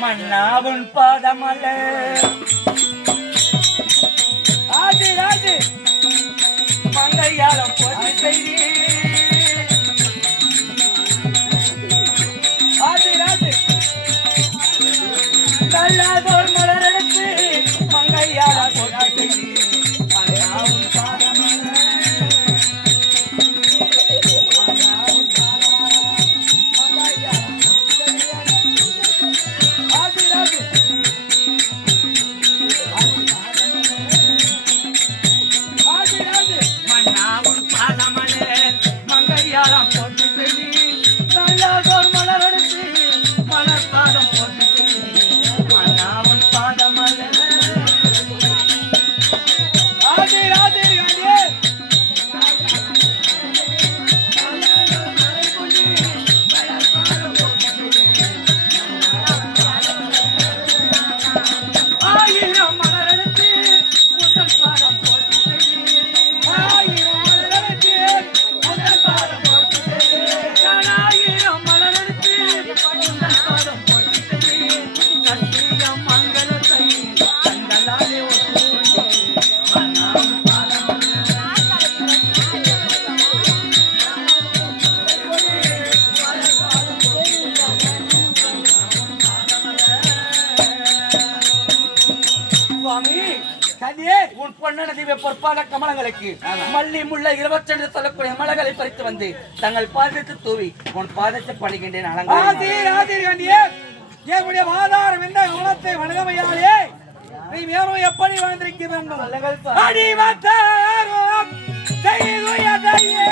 மன்னாவுன் பாதமல்ல ராஜி ராஜி மங்கையாளம் போற்றி செய்தி Adam. கண்ணியே உன் பொன்னன திவ்ய பொற்பாத கமலங்களுக்கு மல்லி முள்ள இருபத்தெண்டு சொல்லக்கூடிய மலர்களை பறித்து வந்து தங்கள் பாதத்தை தூவி உன் பாதத்தை பணிகின்றேன் கண்ணியே என்னுடைய ஆதாரம் என்ன குணத்தை வணங்கமையாலே? நீ மேலும் எப்படி வாழ்ந்திருக்க வேண்டும்? செய்துயதையே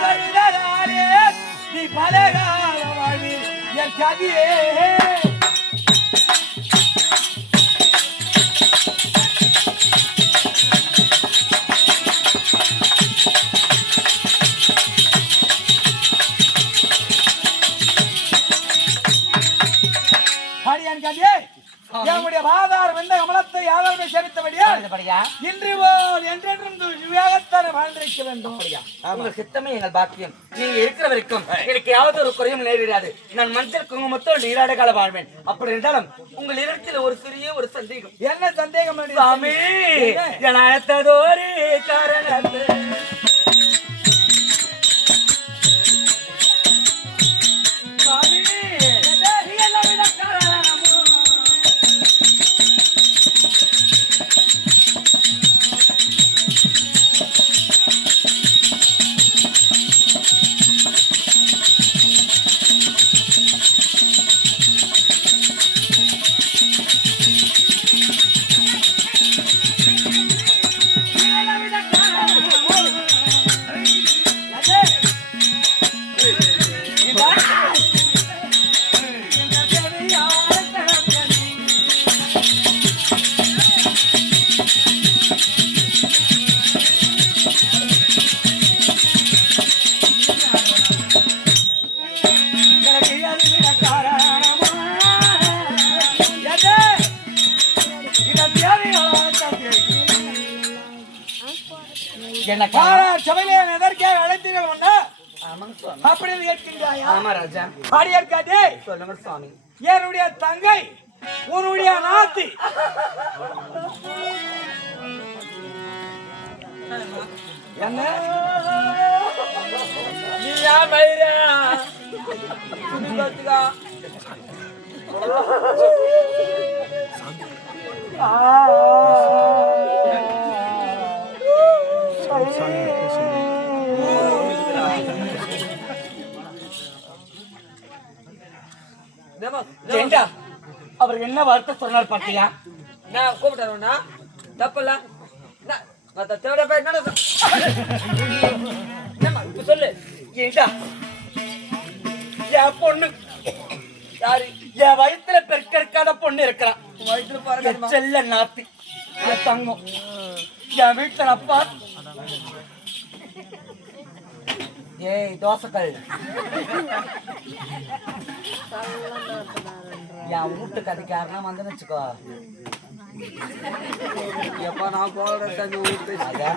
தொழுதலாலே நீ பலகால வாழ்வி என் கதியே அடுத்தபடியா, இன்று போல் என்றென்றும் விவேகத்தான வாழ்ந்திருக்க வேண்டும். உங்கள் சித்தமே எங்கள் பாக்கியம். நீங்க இருக்கிற வரைக்கும் எனக்கு யாவது ஒரு குறையும் நேரிடாது நான் மஞ்சள் குங்குமத்தோடு நீராட கால வாழ்வேன். அப்படி இருந்தாலும் உங்கள் இடத்தில் ஒரு சிறிய ஒரு சந்தேகம். என்ன சந்தேகம் சாமி? என அழைத்ததோரு காரணத்து சபையிலே எதற்காக அழைத்தீர்கள் சுவாமி. அப்படின்னு கேட்கின்றாயா? ஆமா ராஜா. பாடியார் காதே சொல்லுங்க சுவாமி. என்னுடைய தங்கை உன்னுடைய நாத்தி. என்ன? மயிரா? துணி பார்த்துக்கா. ஏண்டா அவர் என்ன வார்த்தை சொன்னார் பாத்தியா? நான் கூப்பிட்டாருண்ணா தப்பில்ல. நான் மத்த தேவையா போய் என்ன என்னம்மா இப்ப சொல்லு. ஏண்டா? என் பொண்ணு. யாரு? என் வயித்துல பெருக்கெடுக்காத பொண்ணு இருக்கிறான் வயிற்றுல பாருங்க செல்ல நாத்தி என் தங்கம். என் வீட்டுல அப்பா ஏய் தோசைக்கல். என் வீட்டு கதைக்காரனா வந்து வச்சுக்கோ. எப்பா நான் போகிற தண்ணி ஊற்றி அதா?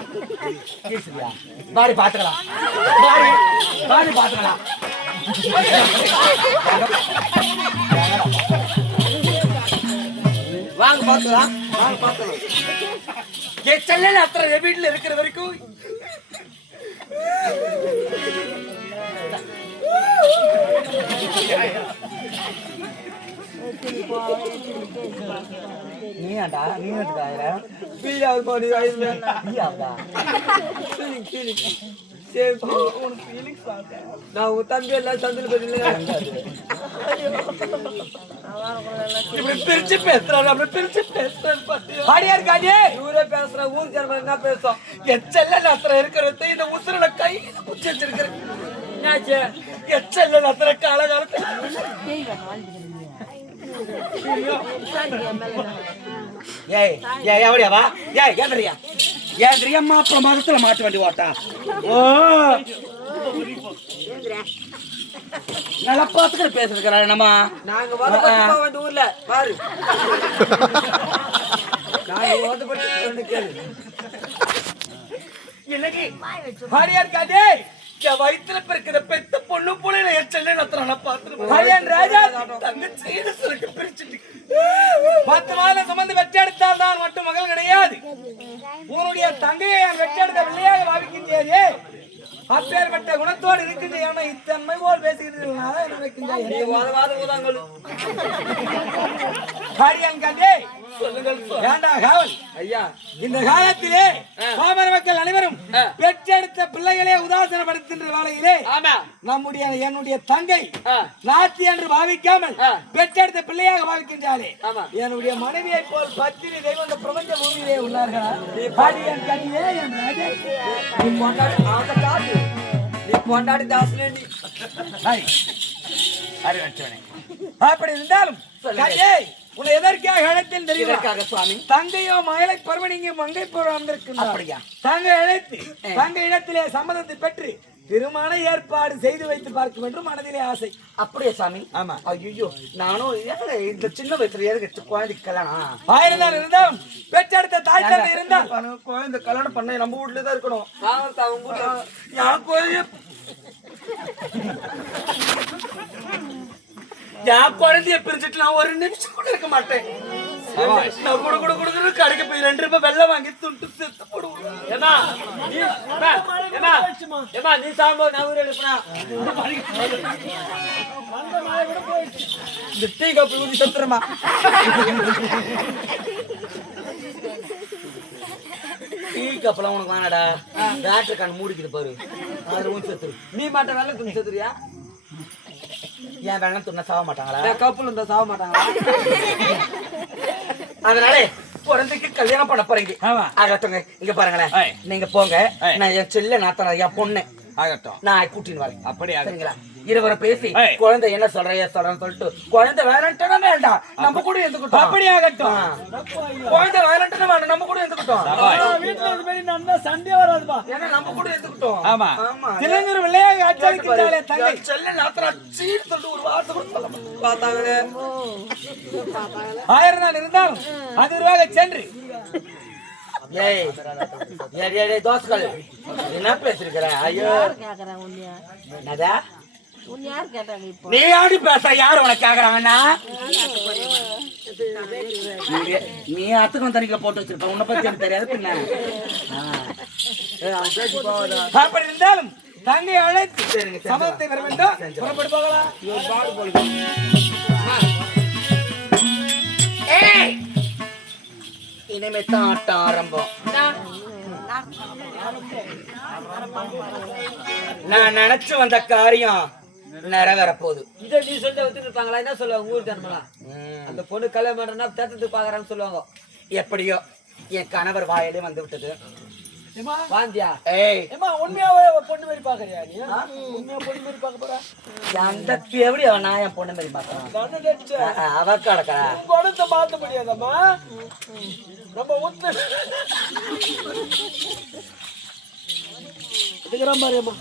கேக்குறியா? வாடி பாத்துக்கலாம். வாங்க பார்த்துக்கலாம் வாங்க பார்த்துக்கலாம் என் செல்ல அத்தனை என் இருக்கிற வரைக்கும் நீயாண்டா நீ ஃபீல் ஆகுது பாடி வயசுல நீயாவதா ஃபீலிங் ஃபீலிங் சேம் உனக்கு ஃபீலிங்ஸ் நான் உன் தம்பி எல்லாம் சந்தில் பதில் இப்படி பிரிச்சு பேசுறாரு. அப்படி பிரிச்சு பேசுறாரு பாத்தியா? ஊரே பேசுற ஊர் ஜனங்கள் என்ன பேசும் என் செல்ல அத்தனை இருக்கிறது இந்த உசுரனை கையில புடிச்சு வச்சிருக்கிறேன் என்னாச்சு? என் செல்ல அத்தனை காலகாலத்துல. ஏய் ஏய் எவடியா வா ஏய் ஏந்திரியா ஏந்திரியா மாப்பிள மதத்துல மாட்டு வண்டி ஓட்டா. ஓ. நல்லா பார்த்துக்கிட்டு பேசுறதுக்குறா நம்ம. நாங்க ஊர்ல பாரு. நாங்க வருத்தப்பட்டு கேளு. இன்னைக்கு பாடியார் காதே என் வயித்துல பிறக்கிற பெத்த பொண்ணு போல என் செல்ல நத்திர பார்த்துட்டு பாடியான் ராஜா தங்கச்சின்னு சொல்லிட்டு பிரிச்சுட்டு. பத்து மாதம் சுமந்து வெற்றெடுத்தால் தான் மட்டும் மகள் கிடையாது. உன்னுடைய தங்கையை என் வெற்றெடுத்த பிள்ளையாக பாவிக்கின்றே அப்பேற்பட்ட குணத்தோடு இருக்கின்ற என இத்தன்மை போல் பேசுகிறீர்கள். பாடியான் காண்டே ஏண்டா காவல்? ஐயா. இந்த காலத்திலே பாமர மக்கள் அனைவரும் பெற்றெடுத்த பிள்ளைகளே உதாசனப்படுத்துகின்ற வேளையிலே ஆமா. நம்முடைய என்னுடைய தங்கை. நாத்தி என்று பாவிக்காமல். பெற்றெடுத்த பிள்ளையாக பாவிக்கின்றாளே. ஆமா. என்னுடைய மனைவியை போல் பத்திரி தெய்வம் இந்த பிரபஞ்ச பூமியிலே உள்ளார்களா? கனியே என். நீ கொண்டாடி ஆக காட்டு நீ கொண்டாடி தாசனே நீ. ஹாய். அப்படி இருந்தாலும் கனியே, உன்னை எதற்காக அழைத்தேன் தெரியுமா? சுவாமி? தங்கையோ மகளை பருவனிங்க மங்கை போர் வந்திருக்கின்றார் அப்படியா? தங்கை அழைத்து தங்கை இடத்திலே சம்மதத்தை பெற்று திருமண ஏற்பாடு செய்து வைத்து பார்க்கும் என்று மனதிலே ஆசை. அப்படியே சாமி ஆமா. ஐயோ நானும் இந்த சின்ன வயசுல எதுக்கு குழந்தைக்கு கல்யாணம்? ஆயிரம் இருந்தாலும் பெற்றெடுத்த தாய் தந்தை இருந்தால். குழந்தை கல்யாணம் பண்ண நம்ம வீட்லயே தான் இருக்கணும் நான் வீட்டுல குழந்தைய என் குழந்தைய பிரிச்சுட்டு நான் ஒரு நிமிஷம் கூட இருக்க மாட்டேன். நான் குடு குடு கடைக்கு போய் ரெண்டு ரூபாய் வெள்ளம் வாங்கி துண்டு செத்து போடுவேன். ஏமா நீ ஏமா ஏமா நீ சாகும்போது நான் ஊர் எடுப்பனா இந்த டீ கப்பு ஊதி செத்துறமா டீ கப்பலாம் உனக்கு வேணாடா டாக்டர் கண் மூடிக்குது பாரு. அது ஒன்று செத்துரு. நீ மாட்ட வெள்ளம் துணி செத்துறியா? ஏன் வெள்ளம் துண்ண சாக மாட்டாங்களா? கப்பல் இருந்தா சாக மாட்டாங்களா? அதனால குழந்தைக்கு கல்யாணம் பண்ண போறீங்க. ஆகட்டுங்க இங்க பாருங்களேன். நீங்க போங்க. நான் என் செல்ல நாத்தனா என் பொண்ணு. ஆகட்டும். நான் கூட்டின்னு வரேன். அப்படி ஆகட்டும். சரிங்களா? இருவரை பேசி. குழந்தை என்ன சொல்ற ஏன் சொல்றேன்னு சொல்லிட்டு குழந்தை வேறன்ட்டா வேண்டாம் நம்ம கூட இருந்துக்கிட்டோம். அப்படி ஆகட்டும் குழந்தை வேறன்ட்டா வேண்டாம் நம்ம கூட நல்லா சண்டே வராதுப்பா. ஏன்னா நம்ம கூட இருந்துக்கிட்டோம். ஆமா. ஆமா. திலங்கர் விளையாக அச்சடிக்கின்றாலே தங்கை. செல்ல நாத்தனா சீர் சொல்லிட்டு ஒரு வார்த்தை கூட சொல்ல பார்த்தாங்களே? ஆயிரம் தான் இருந்தாலும் அதிர்வாக சென்று. ஏய் ஏய் ஏய் ஏய் தோசைகள் என்ன பேசிருக்கிற? ஐயோ. என்னதா யார் நீ ஆடி பேசுற யார் உனக்கு கேக்குறாங்கன்னா? நீ- அத்துக்கும் தனிக்கல போட்டு வச்சிருப்ப. உன்னை பத்தி எனக்கு தெரியாது பின்ன. அப்படி இருந்தாலும் தங்கை அழைத்து சமத்தை பெற வேண்டும். புறப்பட்டு போகலாம் ஏய்! இனிமே தான் ஆட்டம் ஆரம்பம். நான் நினைச்சு வந்த காரியம் நிறைவேற போகுது இதை நீ சொல்லி ஒத்துட்டு இருப்பாங்களா? என்ன சொல்லுவாங்க? ஊர் ஜனமெல்லாம் அந்த பொண்ணு கல்யாணம் பண்றா தேட்டத்துக்கு பாக்குறான்னு சொல்லுவாங்க. எப்படியோ என் கணவர் வாயிலே வந்து விட்டது. ஏமா வாந்தியா? ஏய். ஏமா உண்மையாவே பொண்ணு மாதிரி பாக்குறியா நீ? உண்மையா பொண்ணு மாதிரி பார்க்க போற? அந்த எப்படி நான் என் பொண்ணு மாதிரி நினைச்சேன் அவ கிடக்கா குணத்தை மாத்த முடியாதம்மா? நம்ம பாருமா